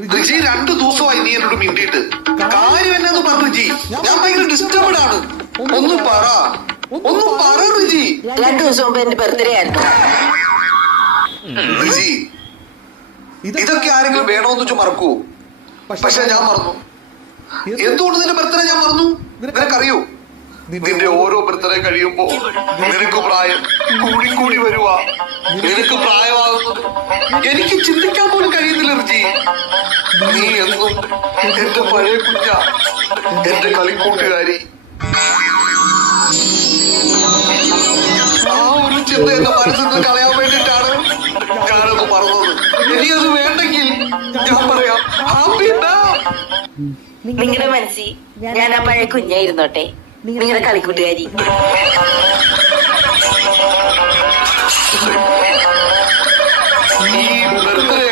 റിജി 2 ദിവസമായി നീ എന്നോട് മിണ്ടിയിട്ട് കാര്യം എന്നാന്ന് പറഞ്ഞു ജി. ഞാൻ ഭയങ്കര ഡിസ്റ്റർബഡ് ആണ്. ഒന്ന് പറ റിജി. 2 ദിവസം മുമ്പ് എന്റെ ബർത്ത്ഡേ ആയിരുന്നു. റിജി, ഇതൊക്കെ ആരെങ്കിലും വേണോന്ന് വെച്ച് മറക്കൂ. പക്ഷെ ഞാൻ മറന്നു. എന്തുകൊണ്ട് നിന്റെ ബർത്ത്ഡേ ഞാൻ മറന്നു? നിനക്കറിയോ, നിന്റെ ഓരോ ബർത്ത്ഡേ കഴിയുമ്പോ നിനക്ക് പ്രായം കൂടി വരുവാ. നിനക്ക് പ്രായമാകുന്നത് എനിക്ക് ചിന്തിക്കാൻ പോലും കഴിയുന്നില്ല റിജി. നീ എന്നും എന്റെ പഴയ കുഞ്ഞ, എന്റെ കളിക്കൂട്ടുകാരി. ആ ഒരു ചിന്ത എന്റെ മനസ്സിൽ നിന്ന് കളയാൻ വേണ്ടിയിട്ടാണ് ഞാനത് പറഞ്ഞത്. ഇനി അത് വേണ്ടെങ്കിൽ ഞാൻ പറയാം ഹാപ്പി ഡേ. നിങ്ങളുടെ മനസ്സിൽ ഞാൻ ആ പഴയ കുഞ്ഞായിരുന്നോട്ടെ, നിങ്ങളുടെ കളിക്കൂട്ടുകാരി. ഈ ബർത്ത്ഡേ